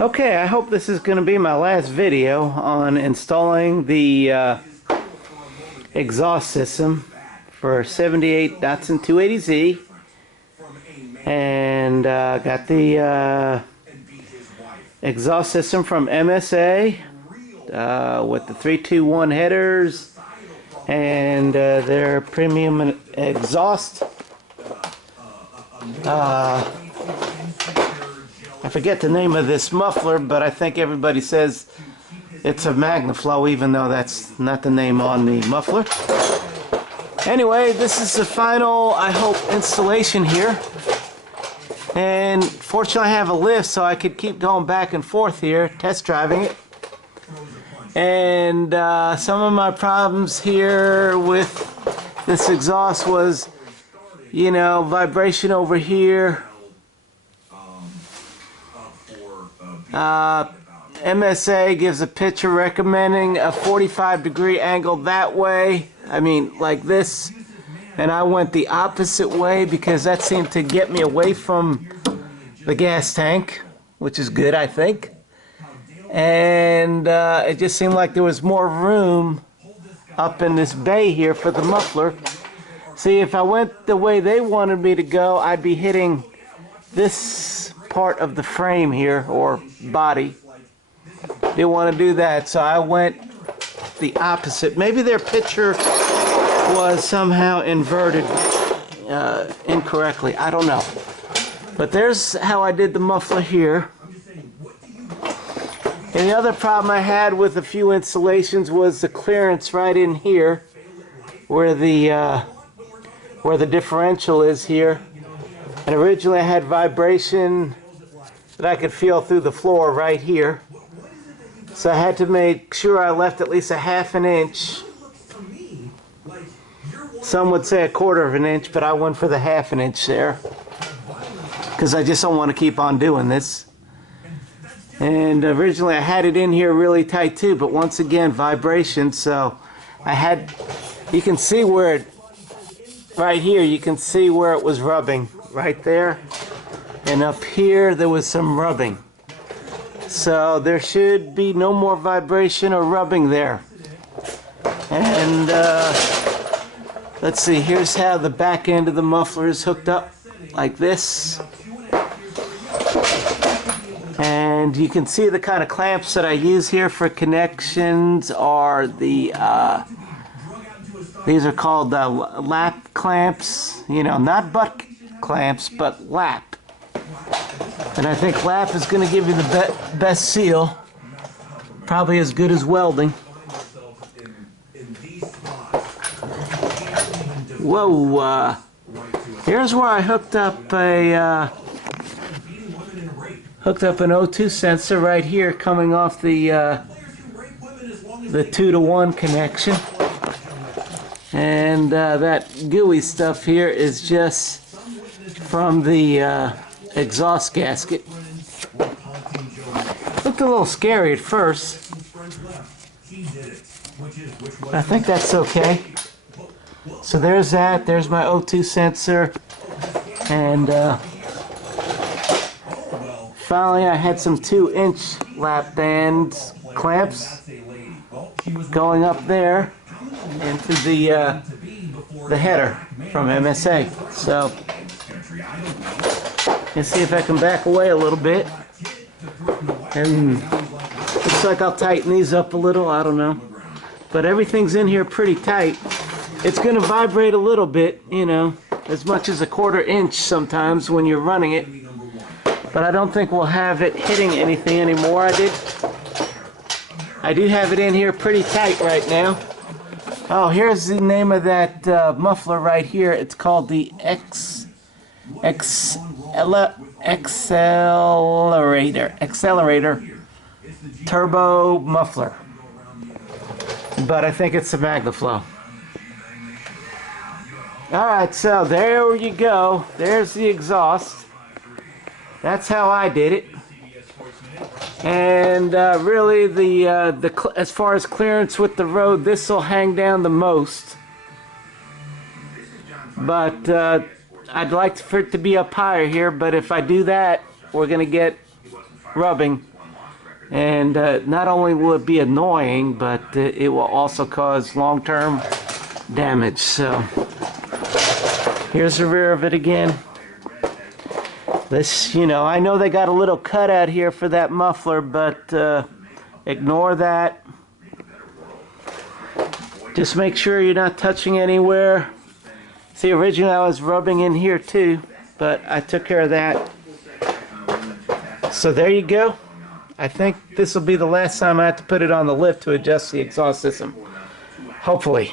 Okay, I hope this is going to be my last video on installing the exhaust system for 78 Datsun 280Z, and got the exhaust system from MSA with the 321 headers and their premium exhaust. I forget the name of this muffler, but I think everybody says it's a Magnaflow, even though that's not the name on the muffler. Anyway, this is the final, I hope, installation here. And fortunately I have a lift, so I could keep going back and forth here, test driving it. And some of my problems here with this exhaust was, you know, vibration over here. MSA gives a picture recommending a 45-degree angle that way. I mean, like this. And I went the opposite way because that seemed to get me away from the gas tank, which is good, I think. And it just seemed like there was more room up in this bay here for the muffler. See, if I went the way they wanted me to go, I'd be hitting this part of the frame here, or body. Didn't want to do that, so I went the opposite. Maybe their picture was somehow inverted incorrectly. I don't know. But there's how I did the muffler here. And the other problem I had with a few installations was the clearance right in here, where the differential is here. And originally I had vibration that I could feel through the floor right here. So I had to make sure I left at least a ½ an inch. Some would say a ½ of an inch, but I went for the ½ an inch there, because I just don't want to keep on doing this. And originally I had it in here really tight too, but once again, vibration, so I had, you can see where it, right here, you can see where it was rubbing, right there. And up here, there was some rubbing. So there should be no more vibration or rubbing there. And let's see, here's how the back end of the muffler is hooked up, like this. And you can see the kind of clamps that I use here for connections are the, these are called lap clamps, you know, not butt clamps, but lap. And I think lap is going to give you the best seal, probably as good as welding. Whoa, here's where I hooked up an O2 sensor right here, coming off the 2-to-1 connection. And that gooey stuff here is just from the exhaust gasket. Looked a little scary at first. I think that's okay. So there's that. There's my O2 sensor. And finally I had some 2-inch lap band clamps going up there into the header from MSA. So let's see if I can back away a little bit. And looks like I'll tighten these up a little, I don't know. But everything's in here pretty tight. It's going to vibrate a little bit, you know, as much as a ½ inch sometimes when you're running it. But I don't think we'll have it hitting anything anymore. I do have it in here pretty tight right now. Oh, here's the name of that muffler right here. It's called the accelerator turbo muffler, but I think it's a Magnaflow. Alright, so there you go. There's the exhaust. That's how I did it. And really, as far as clearance with the road, this will hang down the most. But I'd like for it to be up higher here, but if I do that, we're going to get rubbing. And not only will it be annoying, but it will also cause long-term damage. So here's the rear of it again. This, you know, I know they got a little cutout here for that muffler, but ignore that. Just make sure you're not touching anywhere. See, originally I was rubbing in here too, but I took care of that. So there you go. I think this will be the last time I have to put it on the lift to adjust the exhaust system. Hopefully.